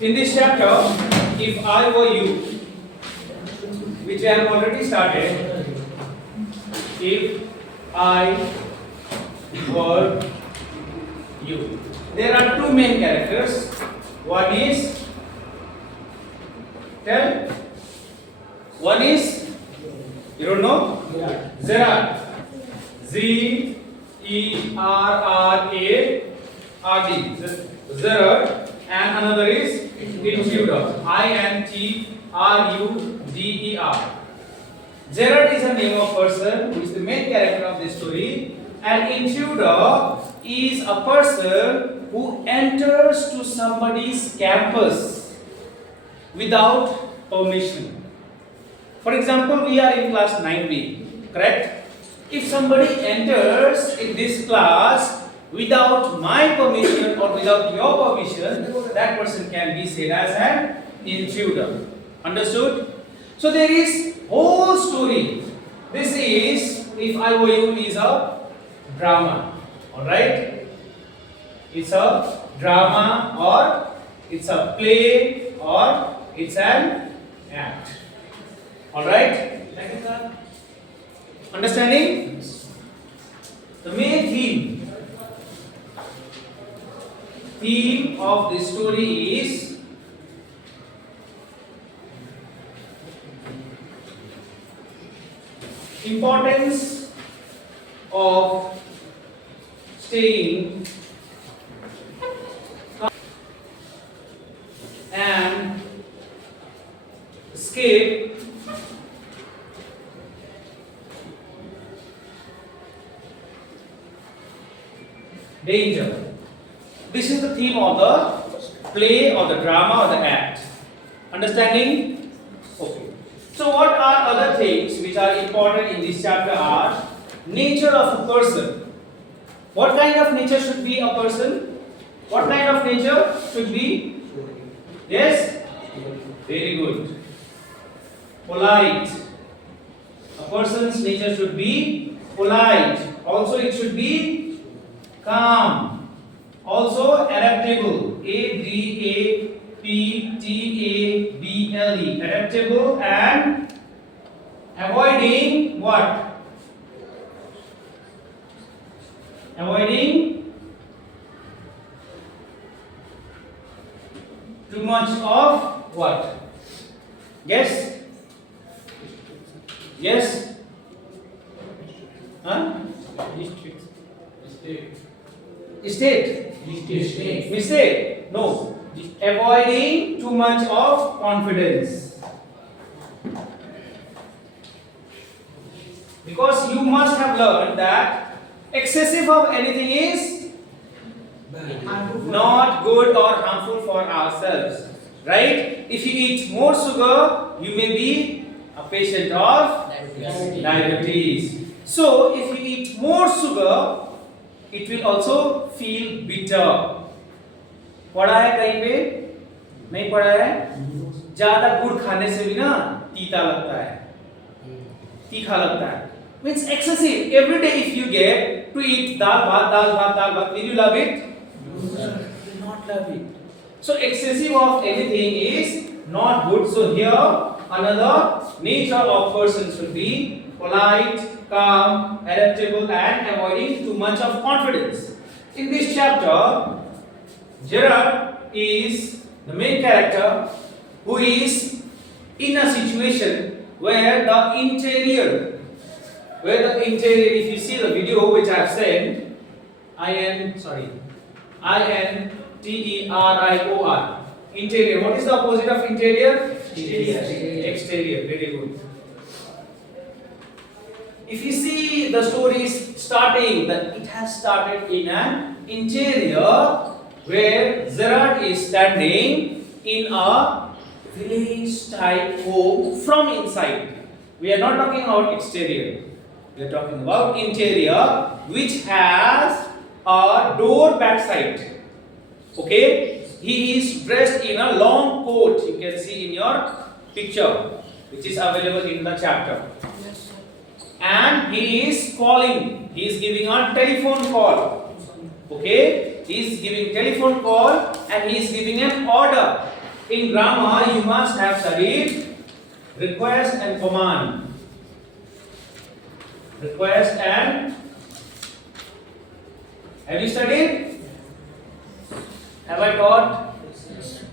In this chapter, if I were you, which I have already started, if I were you, there are two main characters. One is, tell, one is, you don't know? Zerard. Z-E-R-R-A-R-D. Zerard. And another is intruder. I-N-T-R-U-D-E-R. Gerard is a name of person who is the main character of this story, and intruder is a person who enters to somebody's campus without permission. For example, we are in class 9B, correct? If somebody enters in this class without my permission or without your permission, that person can be said as an intruder. Understood? So there is whole story. This is, if I were you, is a drama. Alright? It's a drama, or it's a play, or it's an act. Alright? Understanding? The main theme of this story is importance of staying and escape danger. This is the theme of the play or the drama or the act. Understanding? Okay. So what are other things which are important in this chapter are nature of a person. What kind of nature should be a person? What kind of nature should be? Yes? Very good. Polite. A person's nature should be polite. Also it should be calm. Also adaptable. A-D-A-P-T-A-B-L-E. Adaptable and avoiding what? Avoiding too much of what? Yes? Yes? Huh? Mistake. No. Avoiding too much of confidence. Because you must have learned that excessive of anything is not good or harmful for ourselves. Right? If you eat more sugar, you may be a patient of diabetes. So, if you eat more sugar, it will also feel bitter. पढ़ा है कहीं पे? नहीं पढ़ा है? ज़्यादा गुड़ खाने से भी ना तीता लगता है, तीखा लगता है. Means excessive. Every day if you get to eat dal bhat, will you love it? No, sir. You will not love it. So excessive of anything is not good. So here another nature of person should be polite, calm, adaptable, and avoiding too much of confidence. In this chapter, Gerard is the main character who is in a situation where the interior, if you see the video which I have sent, I-N-T-E-R-I-O-R, interior. What is the opposite of interior? Exterior. Very good. If you see the story is starting, that it has started in an interior where Gerard is standing in a village type home from inside. We are not talking about exterior. We are talking about interior, which has a door backside. Okay? He is dressed in a long coat. You can see in your picture, which is available in the chapter. And he is calling. He is giving a telephone call. Okay? He is giving telephone call and he is giving an order. In grammar, you must have studied request and command. Request and, have you studied? Have I taught?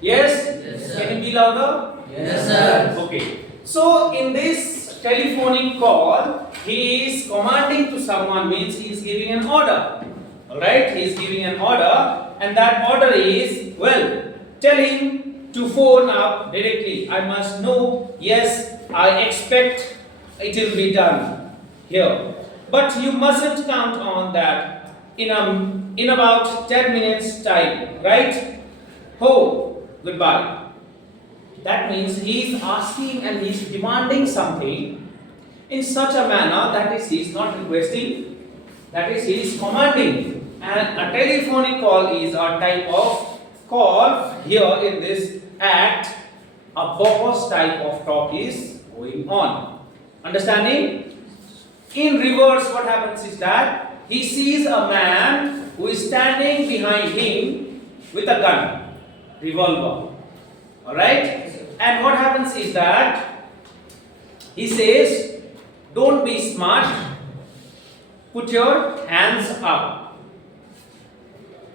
Yes? Yes, Can you be louder? Yes, sir. Okay. So in this telephonic call, he is commanding to someone, means he is giving an order. Alright? He is giving an order, and that order is, well, tell him to phone up directly. I must know, yes, I expect it will be done here. But you mustn't count on that in about 10 minutes time, right? Oh, goodbye. That means he is asking and he is demanding something in such a manner that is he is not requesting, that is he is commanding. And a telephonic call is a type of call. Here in this act, a boss type of talk is going on. Understanding? In reverse, what happens is that he sees a man who is standing behind him with a gun, revolver. Alright? And what happens is that he says, don't be smart, put your hands up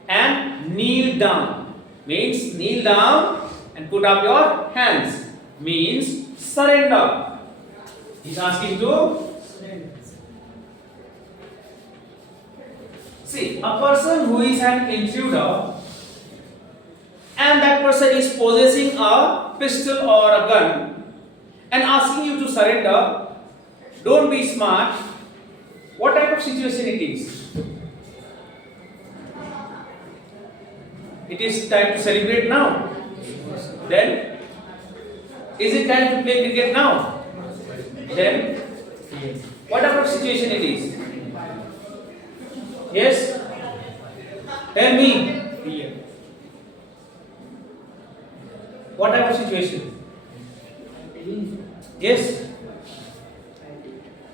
and kneel down. Means kneel down and put up your hands. Means surrender. He's asking to see a person who is an intruder, and that person is possessing a pistol or a gun and asking you to surrender. Don't be smart. What type of situation it is? It is time to celebrate now. Then, is it time to play cricket now? Then, what type of situation it is? Yes? Tell me. What type of situation? Yes?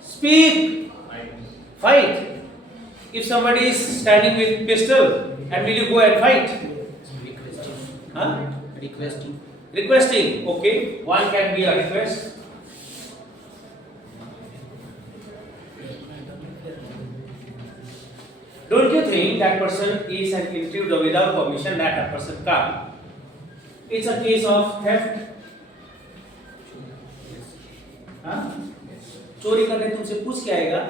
Speak. Fight. If somebody is standing with pistol, and will you go and fight? Huh? Requesting. Requesting. Okay. One can be a request. Don't you think that person is an intruder without permission, that a person can't? It's a case of theft. हाँ? चोरी करने तुमसे पूछ के आएगा,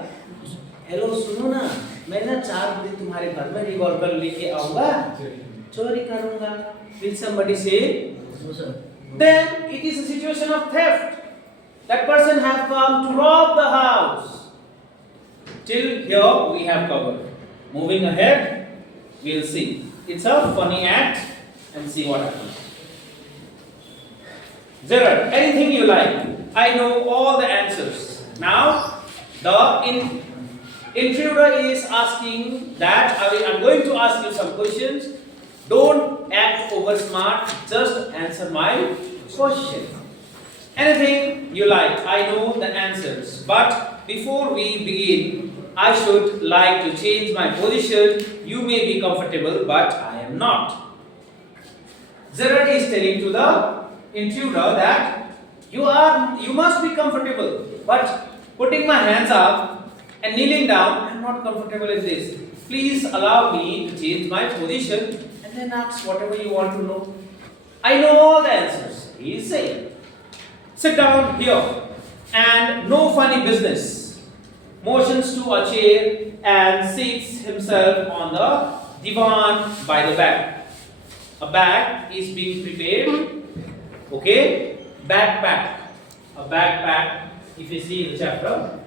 hello सुनो ना, मैं ना 4 बजे तुम्हारे घर में रिवॉल्वर लेके आऊंगा, चोरी करूंगा. Will somebody say? No, sir. Then it is a situation of theft. That person has come to rob the house. Till here we have covered. Moving ahead, we'll see. It's a funny act, and see what happens. Gerard, anything you like. I know all the answers. Now, the intruder is asking that I'm going to ask you some questions. Don't act over smart. Just answer my question. Anything you like. I know the answers. But before we begin, I should like to change my position. You may be comfortable, but I am not. Gerard is telling to the intruder that you must be comfortable, but putting my hands up and kneeling down, I am not comfortable in this. Please allow me to change my position and then ask whatever you want to know. I know all the answers. He is saying, sit down here and no funny business. Motions to a chair and seats himself on the divan by the back. A bag is being prepared. Okay? Backpack. A backpack, if you see the chapter,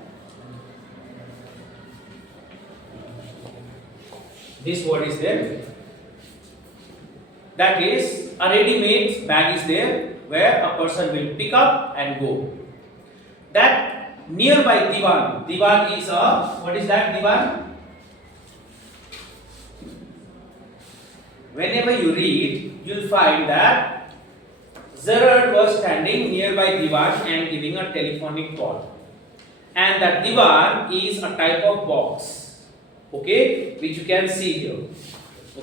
this word is there. That is, a ready-made bag is there where a person will pick up and go. That nearby divan. Divan is a, what is that divan? Whenever you read, you'll find that Gerard was standing nearby divan and giving a telephonic call. And that divan is a type of box, okay, which you can see here.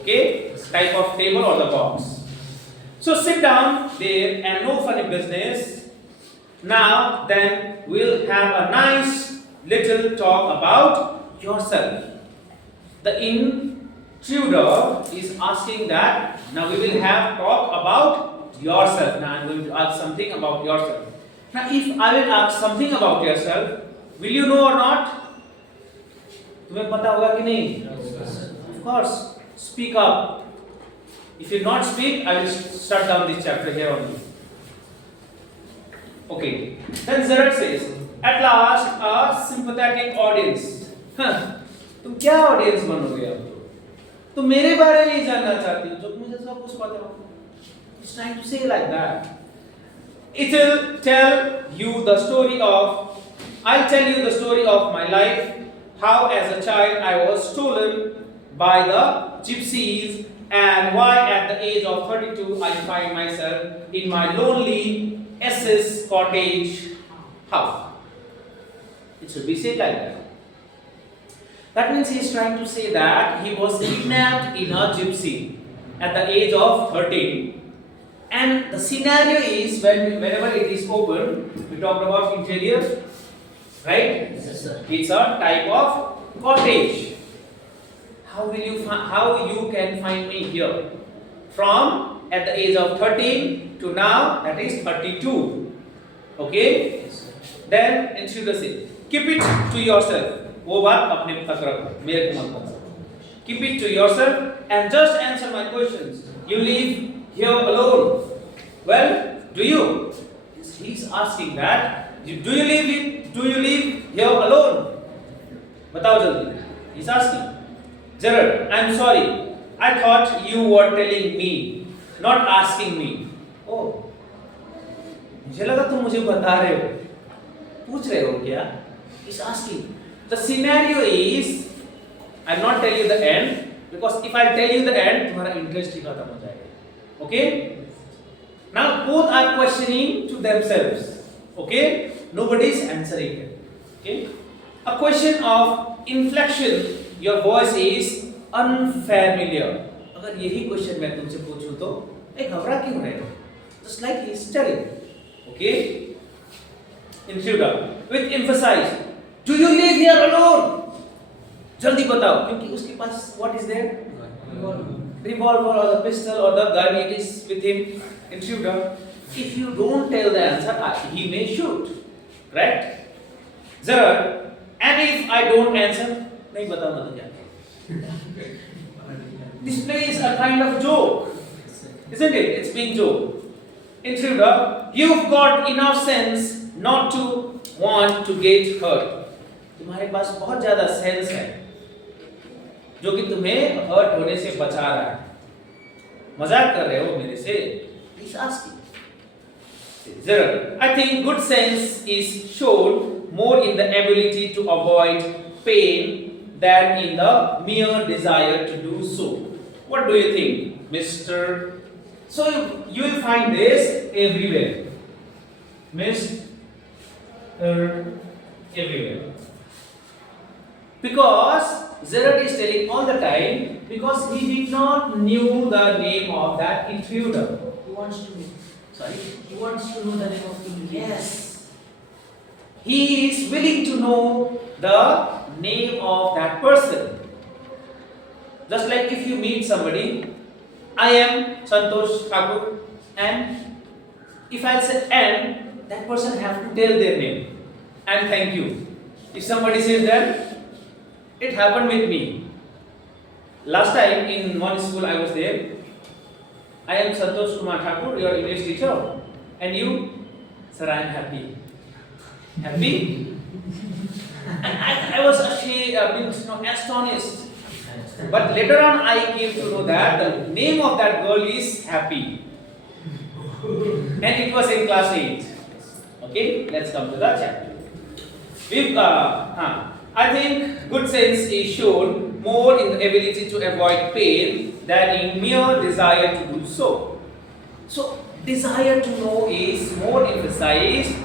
Okay, type of table or the box. So sit down there and no funny business. Now then we'll have a nice little talk about yourself. The intruder is asking that now we will have talk about yourself. Now I'm going to ask something about yourself. Now if I will ask something about yourself, will you know or not? तुम्हें पता होगा कि नहीं? Of course. Speak up. If you not speak, I will shut down this chapter here only. Okay. Then Zerad says, at last a sympathetic audience. तुम क्या audience बनोगे अब? तुम मेरे बारे में ही जानना चाहती हो, जो मुझे सब कुछ पता हो. It's trying to say like that. It will tell you the story of. I'll tell you the story of my life. How as a child I was stolen by the gypsies, and why at the age of 32 I find myself in my lonely SS cottage house. It should be said like that. That means he is trying to say that he was kidnapped in a gypsy at the age of 13. And the scenario is whenever it is open, we talked about interior, right? Yes, sir. It's a type of cottage. How you can find me here? From at the age of 13 to now, that is 32. Okay? Yes, sir. Then intruder says, keep it to yourself. वो बात अपने तक रखो, मेरे को मत बताओ. Keep it to yourself and just answer my questions. You live here alone. Well, do you? He's asking that. Do you live here alone? बताओ जल्दी. He's asking. Gerard, I'm sorry. I thought you were telling me, not asking me. Oh, मुझे लगा तुम मुझे बता रहे हो. पूछ रहे हो क्या? He's asking. The scenario is, I'll not tell you the end, because if I tell you the end, तुम्हारा interest ही खत्म हो जाएगा. Okay? Now both are questioning to themselves. Okay? Nobody is answering it. Okay? A question of inflection. Your voice is unfamiliar. अगर यही question मैं तुमसे पूछूं तो घबरा क्यों रहे हो? Just like he is telling. Okay? Intruder with emphasis. Do you live here alone? जल्दी बताओ, क्योंकि उसके पास what is there? Revolver or the pistol or the gun, it is with him. Intruder. If you don't tell the answer, he may shoot. Correct? Zerad. And if I don't answer, नहीं बता मतलब क्या? This play is a kind of joke, isn't it? It's being joke. Intruder. You've got enough sense not to want to get hurt. तुम्हारे पास बहुत ज्यादा sense है जो कि तुम्हें हर्ट होने से बचा रहा है. मजाक कर रहे हो मेरे से? He's asking. Zero. I think good sense is shown more in the ability to avoid pain than in the mere desire to do so. What do you think, Mr. So you will find this everywhere. Mr. Everywhere. Because Zerad is telling all the time, because he did not knew the name of that intruder. He wants to know. Sorry? He wants to know the name of the Yes. He is willing to know the name of that person. Just like if you meet somebody, I am Santosh Thakur, and if I say and, that person have to tell their name and thank you. If somebody says that, it happened with me. Last time in one school I was there. I am Santosh Kumar Thakur, your English teacher. And you? Sir, I am happy. Happy? And I was actually astonished. But later on I came to know that the name of that girl is Happy. And it was in class 8. Okay, let's come to the chapter. I think good sense is shown more in the ability to avoid pain than in mere desire to do so. So, desire to know is more emphasized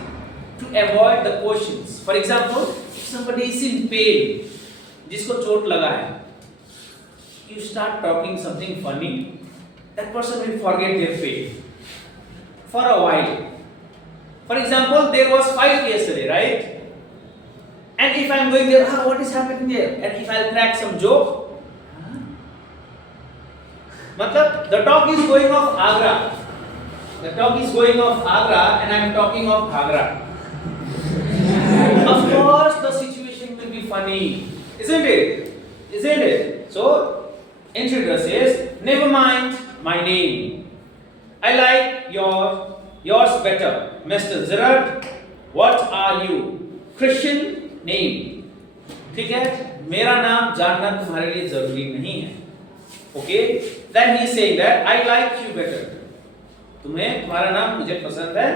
to avoid the questions. For example, if somebody is in pain, जिसको चोट लगा है, you start talking something funny, that person will forget their pain. for a while. For example, there was fight yesterday, right? And if I'm going there, what is happening there? And if I'll crack some joke, matlab the talk is going of Agra. The talk is going of Agra, and I'm talking of Agra. Of course, the situation will be funny, isn't it? Isn't it? So, intruder says, never mind my name. I like yours better, Mr. Gerard. What are you? Christian name. ठीक है? मेरा नाम जानना तुम्हारे लिए जरूरी नहीं है. Okay? Then he is saying that I like you better. तुम्हारा नाम मुझे पसंद है.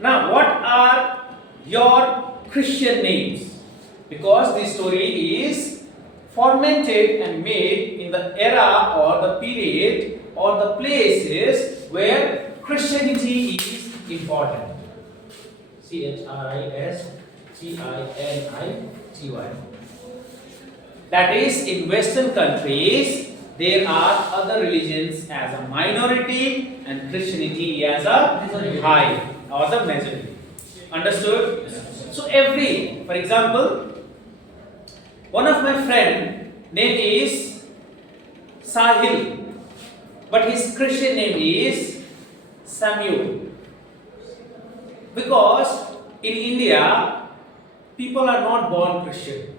Now, what are your Christian names? Because this story is fermented and made in the era or the period or the places where Christianity is important. Christianity. That is, in Western countries, there are other religions as a minority and Christianity as a high or the majority. Understood? So for example, one of my friend name is Sahil, but his Christian name is Samuel. Because in India, people are not born Christian.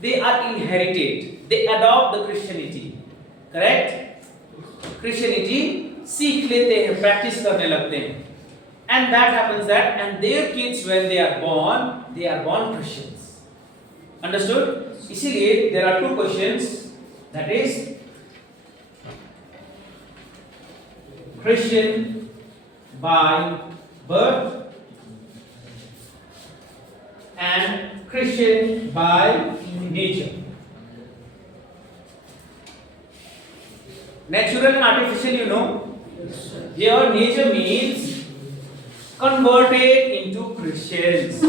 They are inherited. They adopt the Christianity. Correct? Christianity सीख लेते हैं, practice करने लगते हैं. And that happens that, and their kids when they are born Christians. Understood? इसीलिए there are two questions, that is Christian by birth and Christian by nature. Natural and artificial, you know. Here nature means converted into Christians.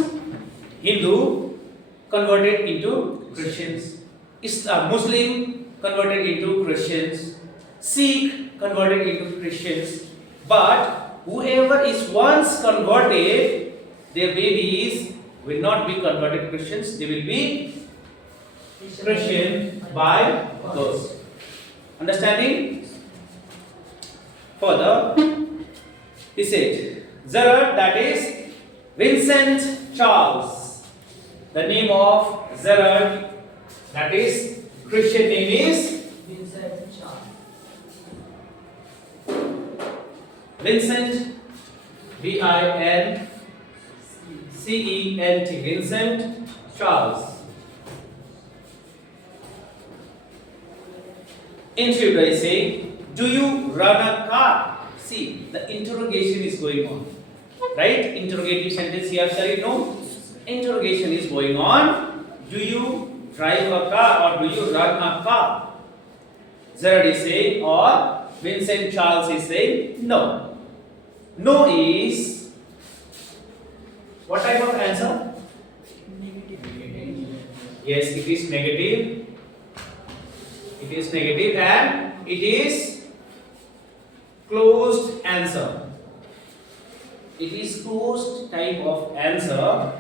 Hindu converted into Christians. Muslim converted into Christians. Sikh converted into Christians. But whoever is once converted, their babies will not be converted Christians. They will be Christian by birth. Understanding? Further, he said, Gerard, that is Vincent Charles. The name of Gerard, that is Christian name is Vincent Charles. Vincent, Vincent, Vincent Charles. Intruder is saying, do you run a car? See, the interrogation is going on. Right? Interrogative sentence here, sorry, no. Interrogation is going on. Do you drive a car or do you run a car? Gerard is saying, or Vincent Charles is saying, no. No is what type of answer? Yes, it is negative. It is negative and it is closed answer. It is closed type of answer,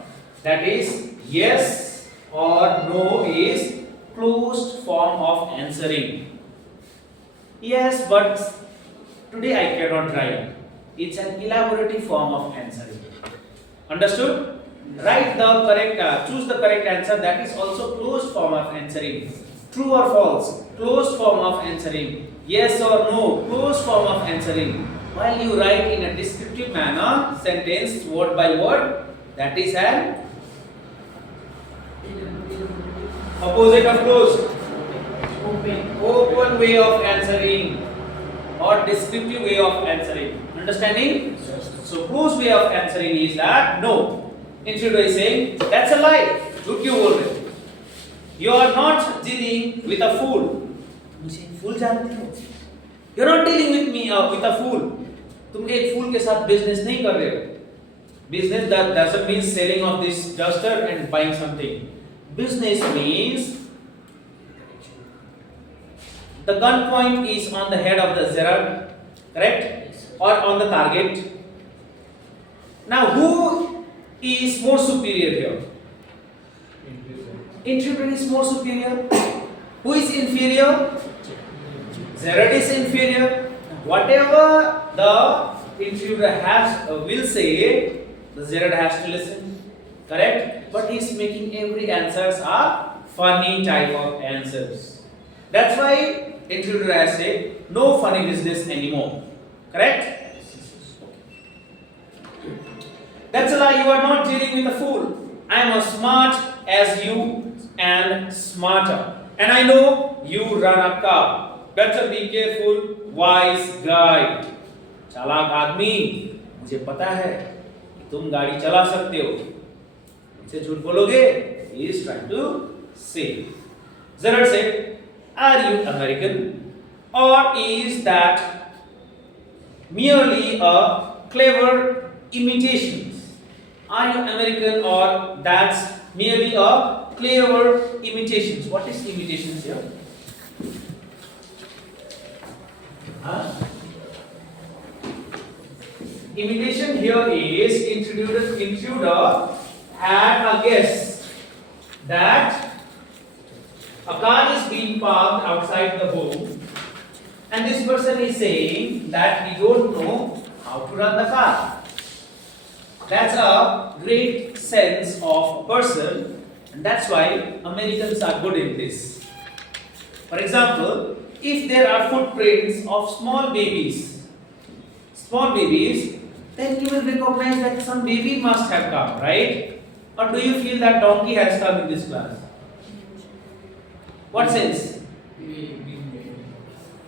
that is yes or no is closed form of answering. Yes, but today I cannot drive. It's an elaborative form of answering. Understood? Write the correct, choose the correct answer, that is also closed form of answering. True or false, closed form of answering. Yes or no, closed form of answering. While you write in a descriptive manner, sentence word by word, that is an opposite of closed. Open way of answering or descriptive way of answering. Understanding? So closed way of answering is that no. Instead of saying that's a lie. झूठ क्यों बोल रहे हो? You are not dealing with a fool. मुझे fool जानते हो? You are not dealing with me with a fool. तुम एक fool के साथ business नहीं कर रहे हो. Business that doesn't mean selling of this duster and buying something. Business means the gun point is on the head of the Gerard, correct? Or on the target. Now, who is more superior here? Intruder is more superior. Who is inferior? Zerat is inferior. Whatever the intruder will say, the Zerat has to listen. Correct? But he is making every answers are funny type of answers. That's why intruder has said no funny business anymore. Correct? That's a lie. You are not dealing with a fool. I am as smart as you and smarter. And I know you run a car. Better be careful, wise guy. चालाक आदमी, मुझे पता है कि तुम गाड़ी चला सकते हो. मुझसे झूठ बोलोगे? He is trying to say. Zerat said, "Are you American, or is that merely a clever imitation?" Are you American, or that's merely a clever imitation? What is imitations here? Huh? Imitation here is intruder had a guess that a car is being parked outside the home, and this person is saying that he don't know how to run the car. That's a great sense of a person, and that's why Americans are good in this. For example, if there are footprints of small babies, then you will recognize that some baby must have come, right? Or do you feel that donkey has come in this class? What sense?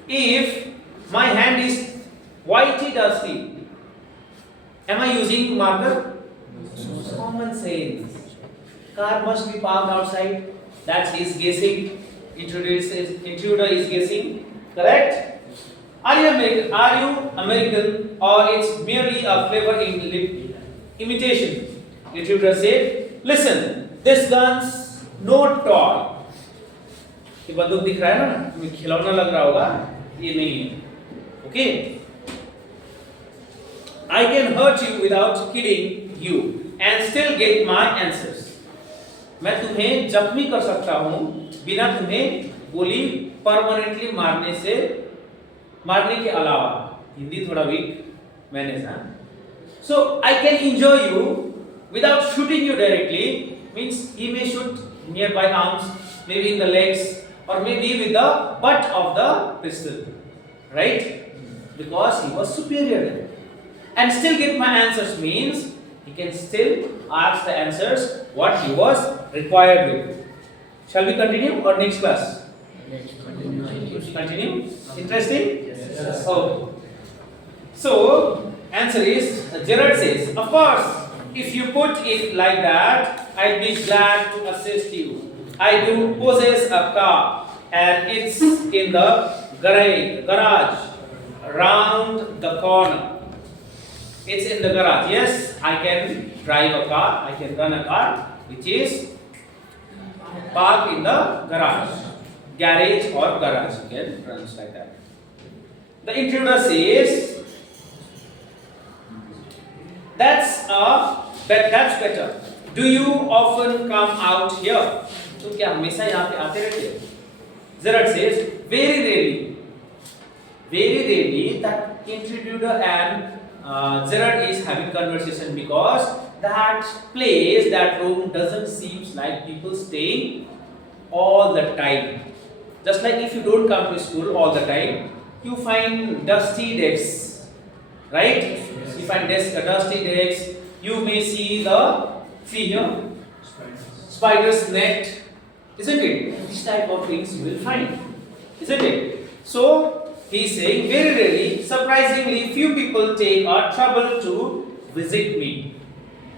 If my hand is whitey dusty, am I using marker? Common sense. Car must be parked outside. That's his guessing. Intruder is guessing. Correct? Are you American, or it's merely a clever imitation? Intruder said, "Listen, this gun's no toy." ये बंदूक दिख रहा है ना, तुम्हें खिलौना लग रहा होगा, ये नहीं है. Okay? I can hurt you without killing you and still get my answers. मैं तुम्हें जख्मी कर सकता हूँ बिना तुम्हें गोली परमानेंटली मारने के अलावा. हिंदी थोड़ा वीक मैंने सा. So I can injure you without shooting you directly, means he may shoot nearby arms, maybe in the legs, or maybe with the butt of the pistol, right? Because he was superior. And still get my answers means he can still ask the answers what he was required with. Shall we continue or next class? Continue? Interesting? Yes. Okay. So, answer is, Gerard says, "Of course, if you put it like that, I'd be glad to assist you. I do possess a car, and it's in the garage round the corner." It's in the garage. Yes, I can drive a car, I can run a car, which is parked in the garage. Garage or garage, you can pronounce like that. The intruder says, that's better. Do you often come out here? तो क्या हमेशा यहाँ पे आते रहते हो? Zerat says, very rarely that intruder and Zerat is having conversation, because that place, that room doesn't seem like people staying all the time. Just like if you don't come to school all the time, you find dusty desks, right? Yes. You find dusty desks. You may see here spider's net, isn't it? This type of things you will find, isn't it? So he is saying, very rarely, surprisingly, few people take our trouble to visit me.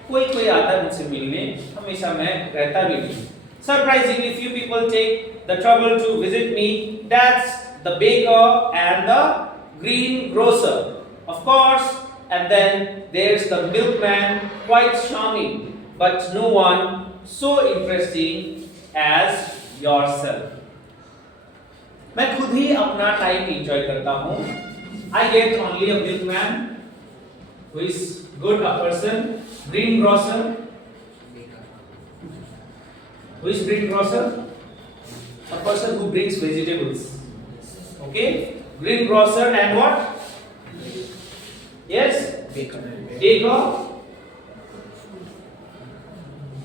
कोई आता है मुझसे मिलने, हमेशा मैं रहता भी नहीं. Surprisingly, few people take the trouble to visit me. That's the baker and the greengrocer, of course. And then there's the milkman, quite charming, but no one so interesting as yourself. मैं खुद ही अपना time enjoy करता हूँ. I get only a milkman Who is good? A person. Greengrocer. Who is greengrocer? A person who brings vegetables. Okay? Greengrocer and what? Yes? Baker.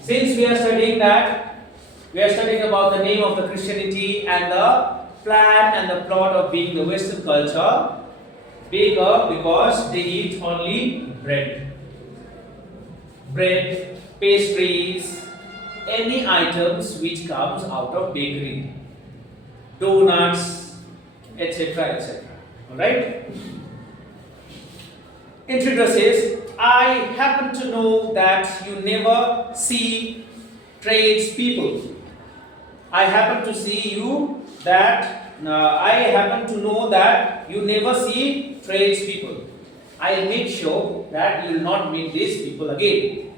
Since we are studying that, we are studying about the name of the Christianity and the plan and the plot of being the Western culture. Baker, because they eat only bread, pastries, any items which comes out of bakery, donuts, etc., etc. All right. Intruder says, I happen to know that you never see tradespeople. I happen to know that you never see tradespeople. I'll make sure that you will not meet these people again.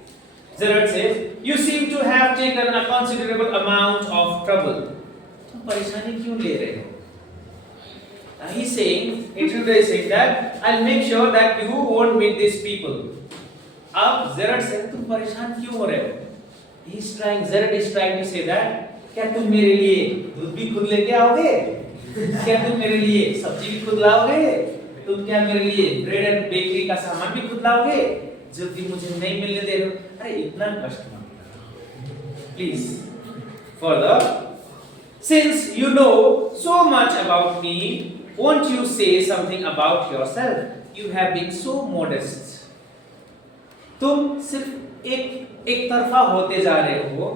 Gerard says, you seem to have taken a considerable amount of trouble. तुम परेशानी क्यों ले रहे हो? He's saying, intruder is saying that I'll make sure that you won't meet these people. अब Gerard says, तुम परेशान क्यों हो रहे हो? Gerard is trying to say that क्या तुम मेरे लिए दूध भी खुद लेके आओगे? क्या तुम मेरे लिए सब्जी भी खुद लाओगे? तुम क्या मेरे लिए ब्रेड एंड बेकरी का सामान भी खुद लाओगे? जो कि मुझे नहीं मिलने दे रहे हो? अरे इतना कष्ट मत करो. Please. Further, since you know so much about me, won't you say something about yourself? You have been so modest. तुम सिर्फ एक तरफा होते जा रहे हो.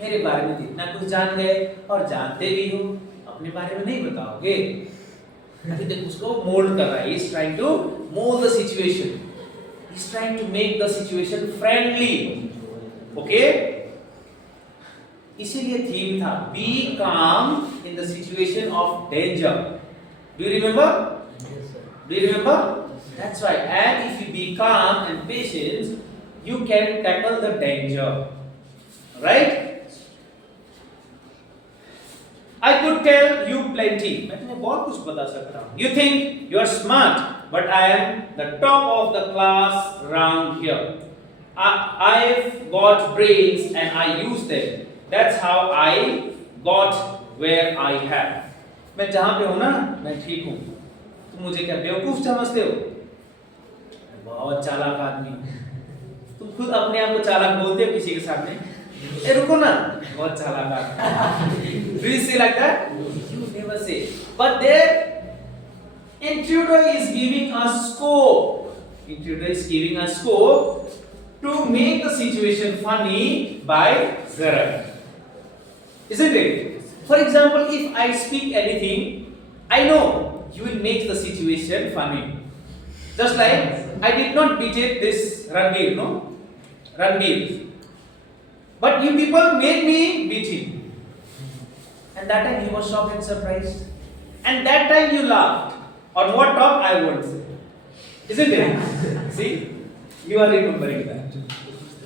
मेरे बारे में इतना कुछ जान गए और जानते भी हो, अपने बारे में नहीं बताओगे. अभी तक उसको मोल्ड कर रहा है. He's trying to mold the situation. He's trying to make the situation friendly. Okay? इसीलिए थीम था be calm in the situation of danger. Do you remember? Yes, sir. Do you remember? That's right. And if you be calm and patient, you can tackle the danger. Right? I could tell you plenty. मैं तुम्हें बहुत कुछ बता सकता हूँ. You think you are smart, but I am the top of the class round here. I've got brains and I use them. That's how I got where I have. मैं जहाँ पे हूँ ना, मैं ठीक हूँ. तुम मुझे क्या बेवकूफ समझते हो? मैं बहुत चालाक आदमी हूँ. तुम खुद अपने आप को चालाक बोलते हो किसी के सामने? ए रुको ना, बहुत चालाक आदमी. Do you say like that? You never say. But there, intruder is giving us scope. Intruder is giving us scope to make the situation funny by Gerard. Isn't it? For example, if I speak anything, I know you will make the situation funny. Just like I did not beat it this Ranbir, no? Ranbir. But you people made me beat him. And that time he was shocked and surprised. And that time you laughed. On what top I won't say. Isn't it? See? You are remembering that.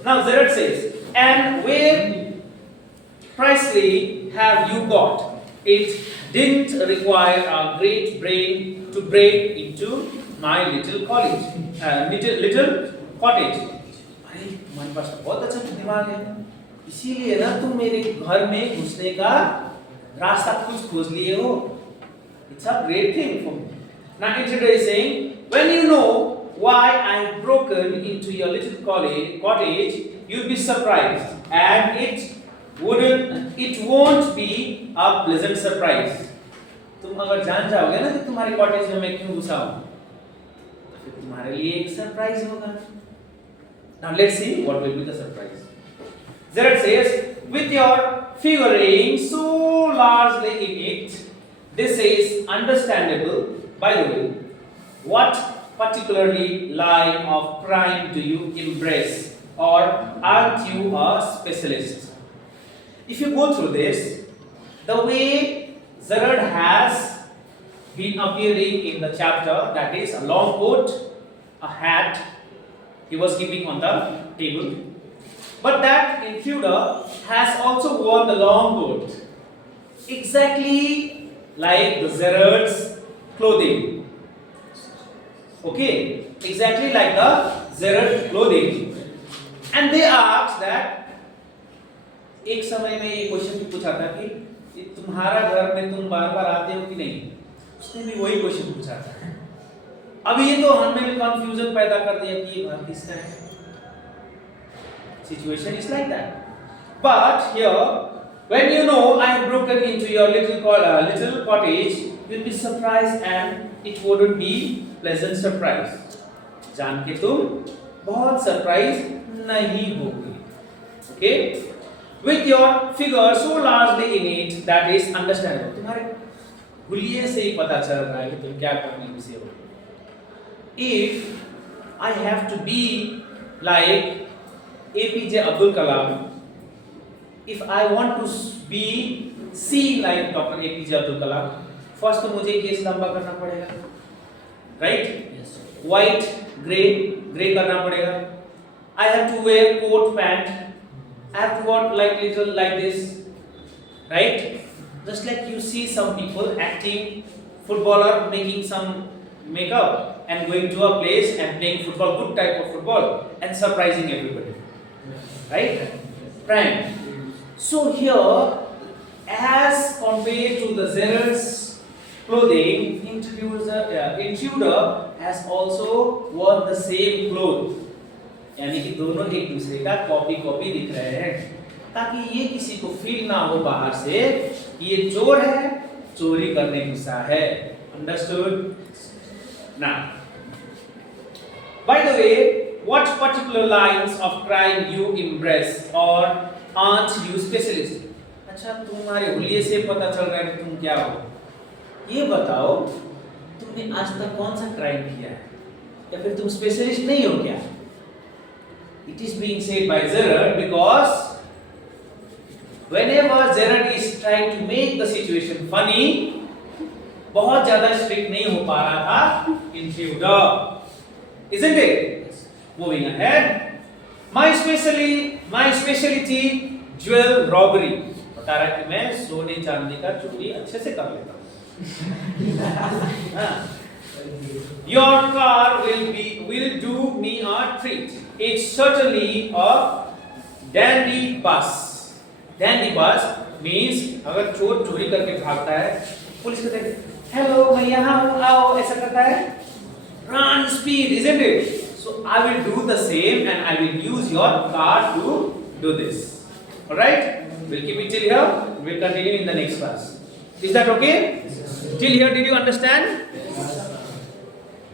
Now Gerard says, and where precisely have you got? It didn't require a great brain to break into my little college, little cottage. अरे तुम्हारे पास तो बहुत अच्छा दिमाग है. इसीलिए ना तुम मेरे घर में घुसने का रास्ता खुद खोज लिए हो. It's a great thing for me. Now intruder is saying, when you know why I've broken into your little cottage, you'll be surprised, and it won't be a pleasant surprise. तुम अगर जान जाओगे ना कि तुम्हारे कॉटेज में मैं क्यों घुसा हूँ, तो फिर तुम्हारे लिए एक सरप्राइज होगा. Now let's see what will be the surprise. Gerard says, with your figuring so largely in it, this is understandable. By the way, what particularly line of crime do you embrace, or aren't you a specialist? If you go through this, the way Gerard has been appearing in the chapter, that is a long coat, a hat, he was keeping on the table. But that intruder has also worn the long coat, exactly like the Gerard's clothing. Okay, exactly like the Zerad clothing. And they asked that, एक समय में ये question पूछा था कि तुम्हारा घर में तुम बार बार आते हो कि नहीं, उसने भी वही क्वेश्चन पूछा था। अब ये तो हमें कंफ्यूजन पैदा कर दिया कि ये घर किसका है। Situation is like that. But here, when you know I have broken into your little cottage, you'll be surprised and it wouldn't be pleasant surprise. जान के तुम बहुत सरप्राइज नहीं होगे. Okay? With your figure so largely in it that is understandable. तुम्हारे हुलिये से ही पता चल रहा है कि तुम क्या करने की सेवा. If I have to be like APJ Abdul Kalam, if I want to be see like Dr. APJ Abdul Kalam, first तो मुझे केस लंबा करना पड़ेगा, right? Yes. White, grey करना पड़ेगा. I have to wear coat, pant. I have to walk like little like this, right? Just like you see some people acting, footballer making some makeup and going to a place and playing football, good type of football, and surprising everybody, right? Prank. So here, as compared to the Zerad's clothing, intruder has also worn the same clothes. यानी कि दोनों एक दूसरे का copy दिख रहे हैं, ताकि ये किसी को फील ना हो बाहर से कि ये चोर है, चोरी करने घुसा है. Understood? Now, by the way, what particular lines of crime you embrace or aren't you specialist? अच्छा, तुम्हारे हुलिये से पता चल रहा है कि तुम क्या हो. ये बताओ, तुमने आज तक कौन सा क्राइम किया है, या फिर तुम स्पेशलिस्ट नहीं हो क्या? It is being said by Zerad because whenever Zerad is trying to make the situation funny, बहुत ज़्यादा strict नहीं हो पा रहा था intruder, isn't it? Moving ahead, my specialty jewel robbery. बता रहा कि मैं सोने चांदी का चोरी अच्छे से कर लेता हूँ. Your car will do me a treat. It's certainly a dandy bus. Dandy bus means अगर चोर चोरी करके भागता है, पुलिस कहते हैं, हेलो मैं यहाँ हूँ, आओ, ऐसा करता है. Run speed, isn't it? So I will do the same and I will use your car to do this. All right? We'll keep it till here. We'll continue in the next class. Is that okay? Till here, did you understand?